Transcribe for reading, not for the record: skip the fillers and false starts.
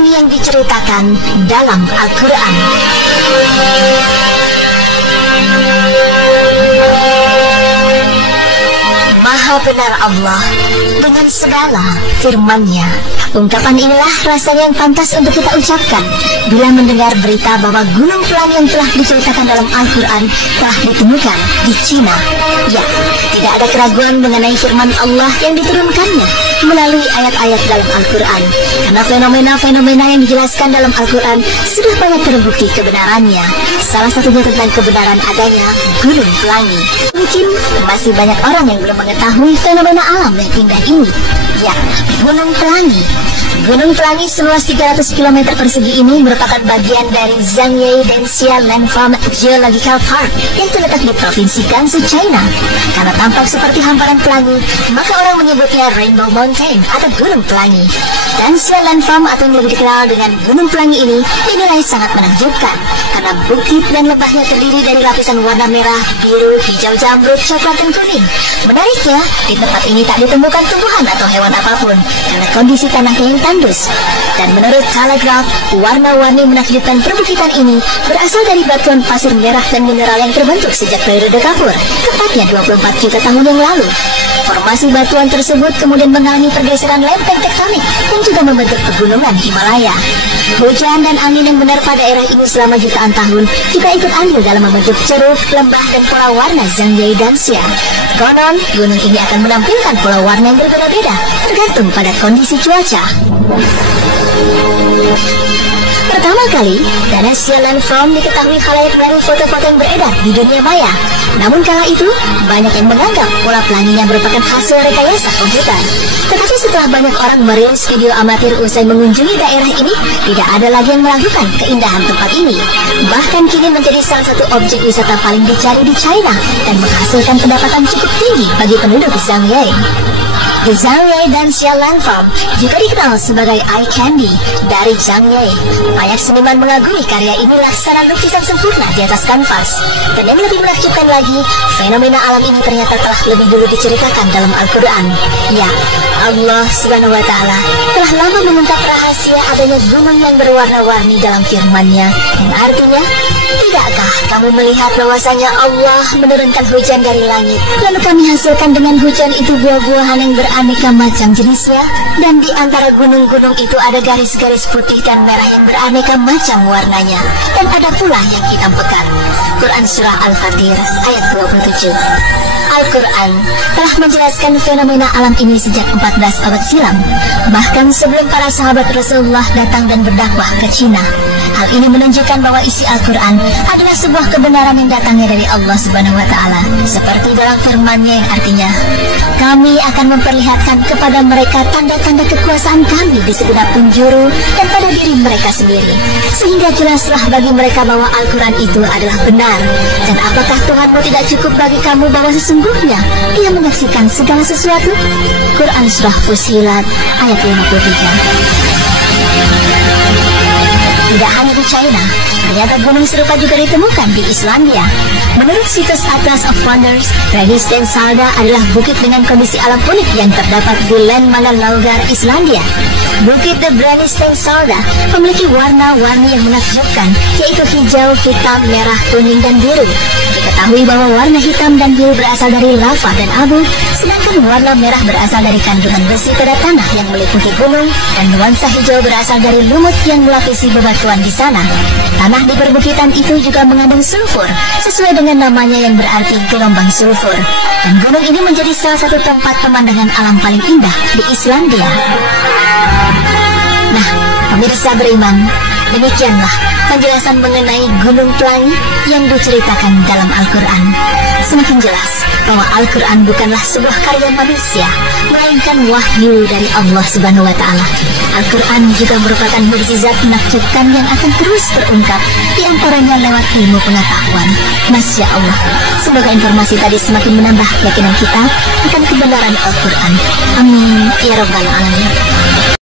pelangi yang diceritakan dalam Al-Quran. Maha benar Allah dengan segala firman-Nya. Ungkapan inilah rasanya yang pantas untuk kita ucapkan bila mendengar berita bahwa gunung pelangi yang telah diceritakan dalam Al-Quran telah ditemukan di Cina. Ya, tidak ada keraguan mengenai firman Allah yang diturunkannya melalui ayat-ayat dalam Al-Quran. Karena fenomena-fenomena yang dijelaskan dalam Al-Quran sudah banyak terbukti kebenarannya. Salah satunya tentang kebenaran adanya gunung pelangi. Mungkin masih banyak orang yang belum mengetahui fenomena alam yang indah ini. Ya, gunung pelangi. Gunung pelangi seluas 300 km persegi ini merupakan bagian dari Zhangye Danxia Landform Geological Park yang terletak di Provinsi Gansu, China. Karena tampak seperti hamparan pelangi, maka orang menyebutnya Rainbow Mountain atau Gunung Pelangi. Danxia Landform atau yang lebih dikenal dengan Gunung Pelangi ini dinilai sangat menakjubkan karena bukit dan lembahnya terdiri dari lapisan warna merah, biru, hijau jamrud, coklat, dan kuning. Menariknya, di tempat ini tak ditemukan tumbuhan atau hewan apapun karena kondisi tanahnya yang tandus. Dan menurut Telegraph, warna-warni menakjubkan perbukitan ini berasal dari batuan pasir merah dan mineral yang terbentuk sejak periode Kapur, tepatnya 24 juta tahun yang lalu. Formasi batuan tersebut kemudian mengalami pergeseran lempeng tektonik dan juga membentuk pegunungan Himalaya. Hujan dan angin yang menerpa daerah ini selama jutaan tahun juga ikut andil dalam membentuk ceruk, lembah, dan pola warna Zhangye Danxia. Konon, gunung ini akan menampilkan pola warna yang berbeda-beda tergantung pada kondisi cuaca. Pertama kali, Danxia Landform diketahui khalayak dari foto-foto yang beredar di dunia maya. Namun kala itu, banyak yang menganggap pola pelanginya merupakan hasil rekayasa komputer. Tetapi setelah banyak orang merilis video amatir usai mengunjungi daerah ini, tidak ada lagi yang meragukan keindahan tempat ini. Bahkan kini menjadi salah satu objek wisata paling dicari di China dan menghasilkan pendapatan cukup tinggi bagi penduduk Zhangye. The Zhangye Danxia Landform juga dikenal sebagai eye candy dari Zhangye. Banyak seniman mengagumi karya ini laksana lukisan sempurna di atas kanvas. Dan yang lebih menakjubkan lagi, fenomena alam ini ternyata telah lebih dulu diceritakan dalam Al-Quran. Ya, Allah Subhanahu wa Ta'ala telah lama mengungkap rahasia adanya gunung yang berwarna-warni dalam firman-Nya, yang artinya, tidakkah kamu melihat bahwasanya Allah menurunkan hujan dari langit, lalu kami hasilkan dengan hujan itu buah-buahan yang beraneka macam jenisnya, dan di antara gunung-gunung itu ada garis-garis putih dan merah yang beraneka macam warnanya, dan ada pula yang hitam pekat. Quran Surah Al-Fatir ayat 27. Al-Quran telah menjelaskan fenomena alam ini sejak 14 abad silam, bahkan sebelum para sahabat Rasulullah datang dan berdakwah ke Cina. Hal ini menunjukkan bahwa isi Al-Quran adalah sebuah kebenaran yang datangnya dari Allah Subhanahu wa Ta'ala, seperti dalam firman-Nya yang artinya, kami akan memperlihatkan kepada mereka tanda-tanda kekuasaan kami di segenap penjuru dan pada diri mereka sendiri, sehingga jelaslah bagi mereka bahwa Al-Quran itu adalah benar. Dan apakah Tuhanmu tidak cukup bagi kamu bahwa sesungguhnya Dia menyaksikan segala sesuatu? Quran Surah Fussilat ayat 53. Tidak hanya di China, ternyata gunung serupa juga ditemukan di Islandia. Menurut situs Atlas of Wonders, Redisten Salda adalah bukit dengan kondisi alam unik yang terdapat di Landmannalaugar, Islandia. Bukit The Brennistene Salda memiliki warna-warni yang menakjubkan, yaitu hijau, hitam, merah, kuning, dan biru. Diketahui bahwa warna hitam dan biru berasal dari lava dan abu, sedangkan warna merah berasal dari kandungan besi pada tanah yang meliputi gunung, dan nuansa hijau berasal dari lumut yang melapisi bebatuan di sana. Tanah di perbukitan itu juga mengandung sulfur, sesuai dengan namanya yang berarti gelombang sulfur. Dan gunung ini menjadi salah satu tempat pemandangan alam paling indah di Islandia. Nah, pemirsa beriman, demikianlah penjelasan mengenai Gunung Pelangi yang diceritakan dalam Al-Quran. Semakin jelas bahwa Al-Quran bukanlah sebuah karya manusia, melainkan wahyu dari Allah Subhanahu wa Ta'ala. Al-Quran juga merupakan mukjizat menakjubkan yang akan terus terungkap, di antaranya lewat ilmu pengetahuan. Masya Allah, semoga informasi tadi semakin menambah keyakinan kita akan kebenaran Al-Quran. Amin ya Rabbal Alamin.